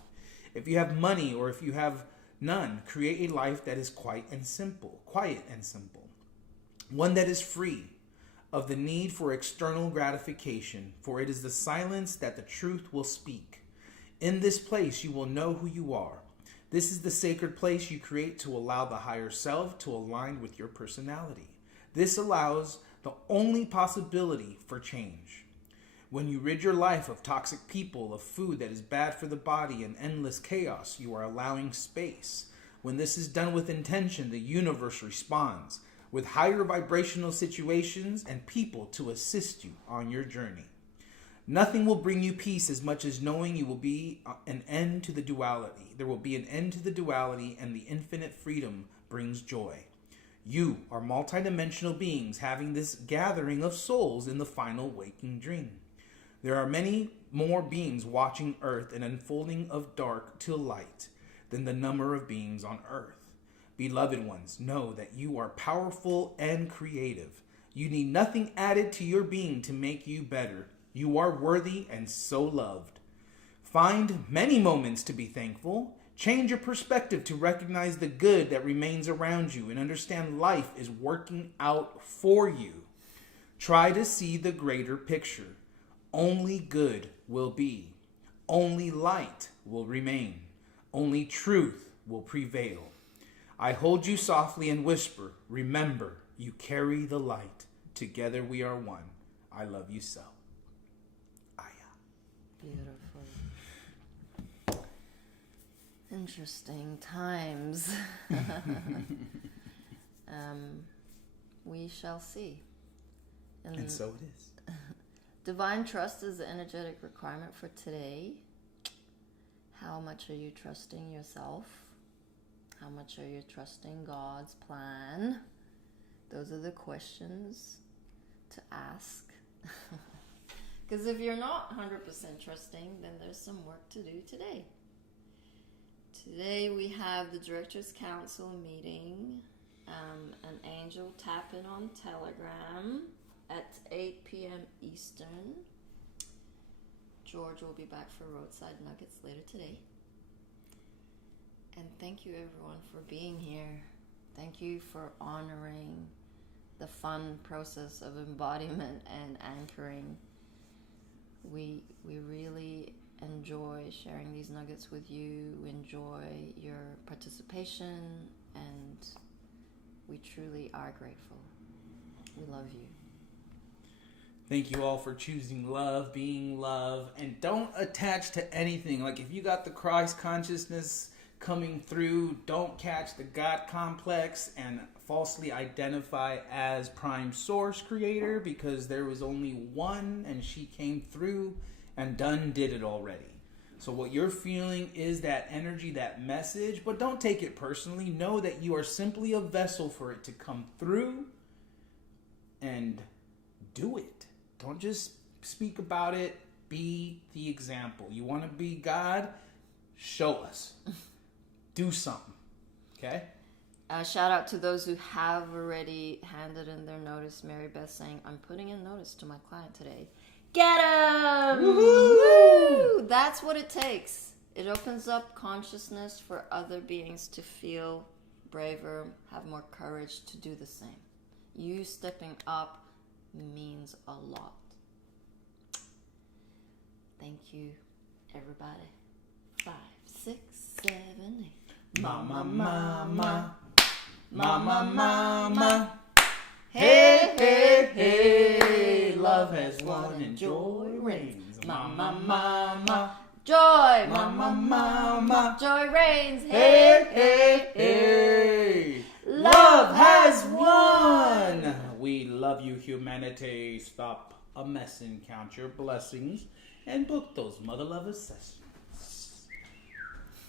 If you have money or if you have none, create a life that is quiet and simple. One that is free of the need for external gratification, for it is the silence that the truth will speak. In this place, you will know who you are. This is the sacred place you create to allow the higher self to align with your personality. This allows the only possibility for change. When you rid your life of toxic people, of food that is bad for the body, and endless chaos, you are allowing space. When this is done with intention, the universe responds with higher vibrational situations and people to assist you on your journey. Nothing will bring you peace as much as knowing you will be an end to the duality. There will be an end to the duality, and the infinite freedom brings joy. You are multidimensional beings having this gathering of souls in the final waking dream. There are many more beings watching Earth, an unfolding of dark to light than the number of beings on Earth. Beloved ones, know that you are powerful and creative. You need nothing added to your being to make you better. You are worthy and so loved. Find many moments to be thankful. Change your perspective to recognize the good that remains around you and understand life is working out for you. Try to see the greater picture. Only good will be. Only light will remain. Only truth will prevail. I hold you softly and whisper, remember, you carry the light. Together we are one. I love you so. Aya. Beautiful. Interesting times. We shall see. And so it is. Divine trust is the energetic requirement for today. How much are you trusting yourself? How much are you trusting God's plan? Those are the questions to ask. Because if you're not 100% trusting, then there's some work to do today. Today we have the Directors Council meeting, an angel tap-in on Telegram at 8 p.m. Eastern. George will be back for Roadside Nuggets later today. And thank you everyone for being here. Thank you for honoring the fun process of embodiment and anchoring. We really enjoy sharing these nuggets with you. We enjoy your participation, and we truly are grateful. We love you. Thank you all for choosing love, being love, and don't attach to anything. Like if you got the Christ consciousness coming through, don't catch the God complex and falsely identify as prime source creator, because there was only one and she came through and did it already. So what you're feeling is that energy, that message, but don't take it personally. Know that you are simply a vessel for it to come through, and do it. Don't just speak about it. Be the example. You want to be God? Show us. Do something. Okay? Shout out to those who have already handed in their notice. Mary Beth saying, I'm putting in notice to my client today. Get him! Woo! That's what it takes. It opens up consciousness for other beings to feel braver, have more courage to do the same. You stepping up means a lot. Thank you, everybody. 5, 6, 7, 8. Mama, mama. Mama, mama. Hey, hey, hey. Love has won and joy reigns. Mama, mama. Joy, Mama, mama. Joy reigns. Hey, hey, hey. Love has won. We love you, humanity. Stop a messing, count your blessings, and book those mother lovers sessions.